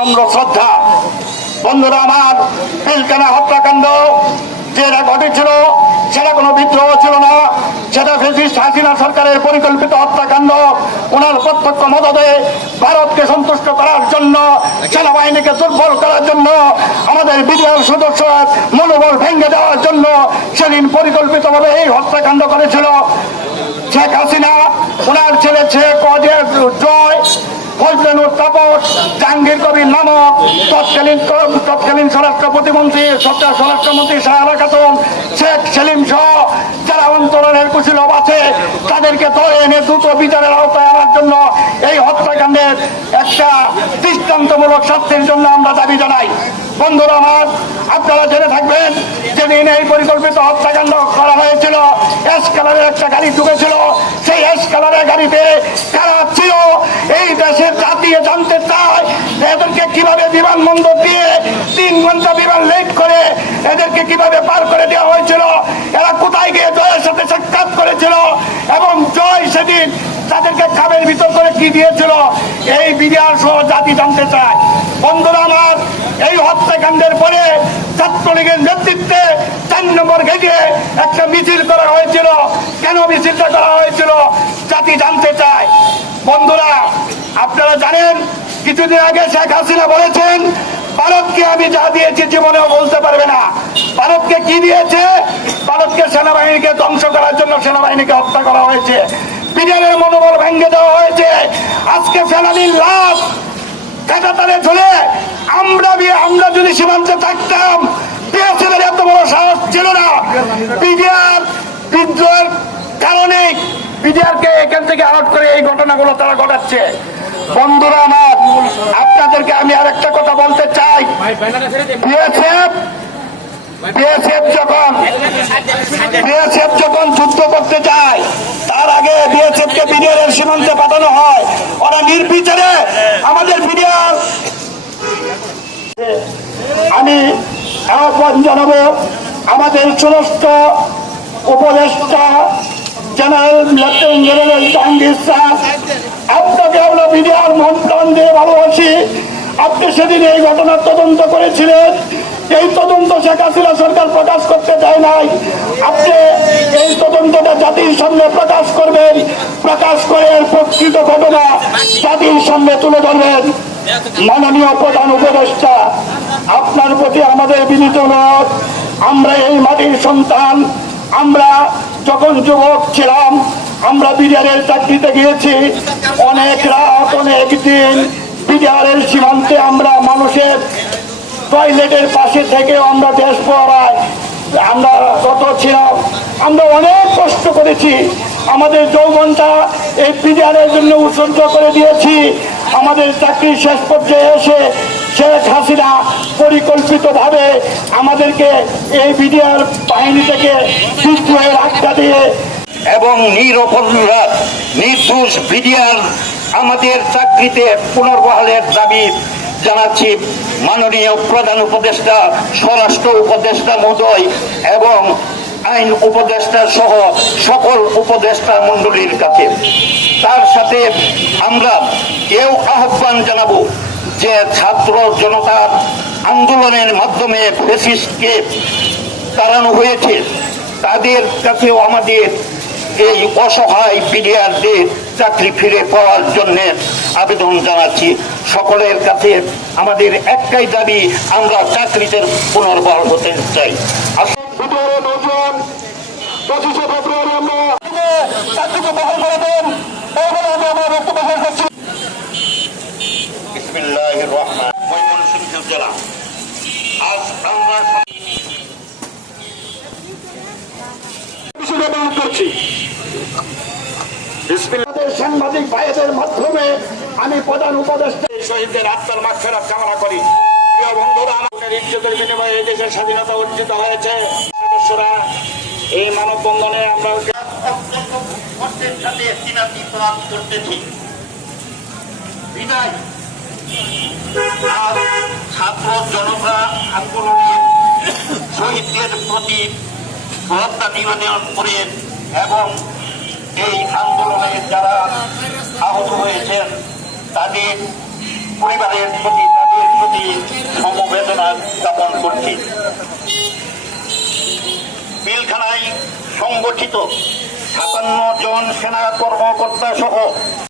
বিনম্র শ্রদ্ধা। বন্ধুরা আমার পিলকানা হত্যাকাণ্ড যেটা ঘটেছিল, সেটা কোনো বিদ্রোহ ছিল না। সেটা ফেসিস্ট হাসিনা সরকারের পরিকল্পিত হত্যাকাণ্ড। ওনার প্রত্যক্ষ মদদে ভারতকে সন্তুষ্ট করার জন্য, সেনাবাহিনীকে দুর্বল করার জন্য, আমাদের বিডিআর সদস্য মনোবল ভেঙে দেওয়ার জন্য সেদিন পরিকল্পিতভাবে এই হত্যাকাণ্ড করেছিল। শেখ ওনার ছেলে শেখ অজয় জয় ফজলানুর তাপস জাহাঙ্গীর কবির নামক তৎকালীন তৎকালীন স্বরাষ্ট্র প্রতিমন্ত্রী সত্তা স্বরাষ্ট্রমন্ত্রী সাহারা খাতুন, শেখ সেলিম সহ যারা আন্দোলনের কুশীলভ আছে, তাদেরকে ধরে এনে দ্রুত বিচারের আওতায় আনার জন্য এই হত্যাকাণ্ডের একটা দৃষ্টান্তমূলক শাস্তির জন্য আমরা দাবি জানাই। বন্ধুরা আমার, আপনারা জেনে থাকবেন, যেদিন এই পরিকল্পিত হত্যাকাণ্ড করা হয়েছিল এস কালারের একটা গাড়ি ঢুকেছিল। সেই এস কালারের গাড়িতে কারা ছিল, এই দেশের জাতি জানতে এদেরকে কীভাবে বিমানবন্দর দিয়ে তিন ঘণ্টা বিমান লেট করে এদেরকে কীভাবে পার করে দেওয়া হয়েছিল? এরা কোথায় গিয়ে জয়ের সাথে সাক্ষাৎ করেছিল? এবং জয় সেদিন তাদেরকে খাবের ভিতর করে কি দিয়েছিল? এই বিডিআর সহ জাতি জানতে চায়। বন্ধুরা আমার, এই হত্যাকাণ্ডের পরে ছাত্রলীগের নেতৃত্বে চার নম্বর গেটে একটা মিছিল করা হয়েছিল। কেন মিছিলটা করা হয়েছিল? জাতি জানতে চায়। বন্ধুরা, আপনারা জানেন কিছুদিন আগে শেখ হাসিনা বলেছেন, ভারতকে আমি যা দিয়েছি জীবনেও বলতে পারবে না। ভারতকে কি দিয়েছে? ভারতকে সেনাবাহিনীকে ধ্বংস করার জন্য সেনাবাহিনীকে হত্যা করা হয়েছে। বিজয়ের মনোবল ভেঙে দেওয়া হয়েছে। আজকে ফেলানির লাভ কাটাতারে ঝুলে আমরা আমরা যদি সীমান্তে থাকতাম, বিএসএফের এত বড় সাহস ছিল না। বিডিআর বিদ্রোহের কারণে বিডিআর কে এখান থেকে আউট করে এই ঘটনাগুলো তারা ঘটাচ্ছে। বন্ধুরা আমার আপনাদেরকে আমি আর একটা কথা বলতে চাই। বিএসএফ বিএসএফ যখন বিএসএফ যখন যুদ্ধ করতে যায় তার আগে বিএসএফ কে বিডিআর সীমান্তে পাঠানো হয়। ওরা নির্বিচারে আমাদের বিডিআর আমি আহ্বান জানাব আমাদের সমস্ত উপদেষ্টা general lieutenant general Jahangir sir. আপনাকে আমরা বিডিআর মন প্রাণ দিয়ে ভালোবাসি। আপনি সেদিন এই ঘটনার তদন্ত করেছিলেন। এই তদন্ত শেখ হাসিনা সরকার প্রকাশ করতে চায় নাই। আপনি এই তদন্তটা জাতির সামনে প্রকাশ করবেন। প্রকাশ করে প্রকৃত ঘটনা জাতির সামনে তুলে ধরবেন। মাননীয় প্রধান উপদেষ্টা, আপনার প্রতি আমাদের বিনীত অনুরোধ, আমরা এই মাটির সন্তান, আমরা যখন যুবক ছিলাম আমরা বিডিআরের চাকরিতে গিয়েছি। অনেক রাত, অনেক দিন বিডিআরের সীমান্তে আমরা মানুষের টয়লেটের পাশে থেকে আমরা দেশ পড়ায়, আমরা কত ছিলাম, আমরা অনেক কষ্ট করেছি। আমাদের যৌবনটা এই পিডিআরের জন্য উৎসর্গ করে দিয়েছি। আমাদের চাকরির শেষ পর্যায়ে এসে শেখ হাসিনা পরিকল্পিতভাবে আমাদেরকে এই বিডিআর বাহিনী থেকে বিদ্রোহের আখ্যা দিয়ে এবং নিরপরাধ নির্দোষ বিডিআর আমাদের চাকরিতে পুনর্বহালের দাবি জানাচ্ছি মাননীয় প্রধান উপদেষ্টা, স্বরাষ্ট্র উপদেষ্টা মহোদয় এবং আইন উপদেষ্টা সহ সকল উপদেষ্টা মণ্ডলীর কাছে। তার সাথে আমরা কেউ আহ্বান জানাব যে ছাত্র জনতার আন্দোলনের মাধ্যমে ফেসিস্টকে তাড়ানো হয়েছে। তাদের কাছেও আমাদের এই অসহায় বিডিআরদের চাকরি ফিরে পাওয়ার জন্য আবেদন জানাচ্ছি। সকলের কাছে আমাদের একটাই দাবি, আমরা চাকরিতে পুনর্বহাল হতে চাই। পঁচিশে ফেব্রুয়ারি আমরা চাকরিকে বহাল করে দেন। সাংবাদিক ভাইদের মাধ্যমে আমি প্রধান উপদেষ্টা শহীদদের আত্মার মাগফিরাত কামনা করি। প্রিয় বন্ধুরা আমাদের ইজ্জতের বিনিময়ে এই দেশের স্বাধীনতা অর্জিত হয়েছে। সদস্যরা এই মানববন্ধনে আমরা সাথে প্রদান করতেছি। বিদায়। ছাত্র জনতা আন্দোলনে শহীদদের প্রতি শ্রদ্ধা নিবেদন করে এবং এই আন্দোলনের যারা আহত হয়েছেন, তাদের পরিবারের প্রতি, তাদের প্রতি সমবেদনা স্থাপন করছি। পিলখানায় সংগঠিত সাতান্ন জন সেনা কর্মকর্তা সহ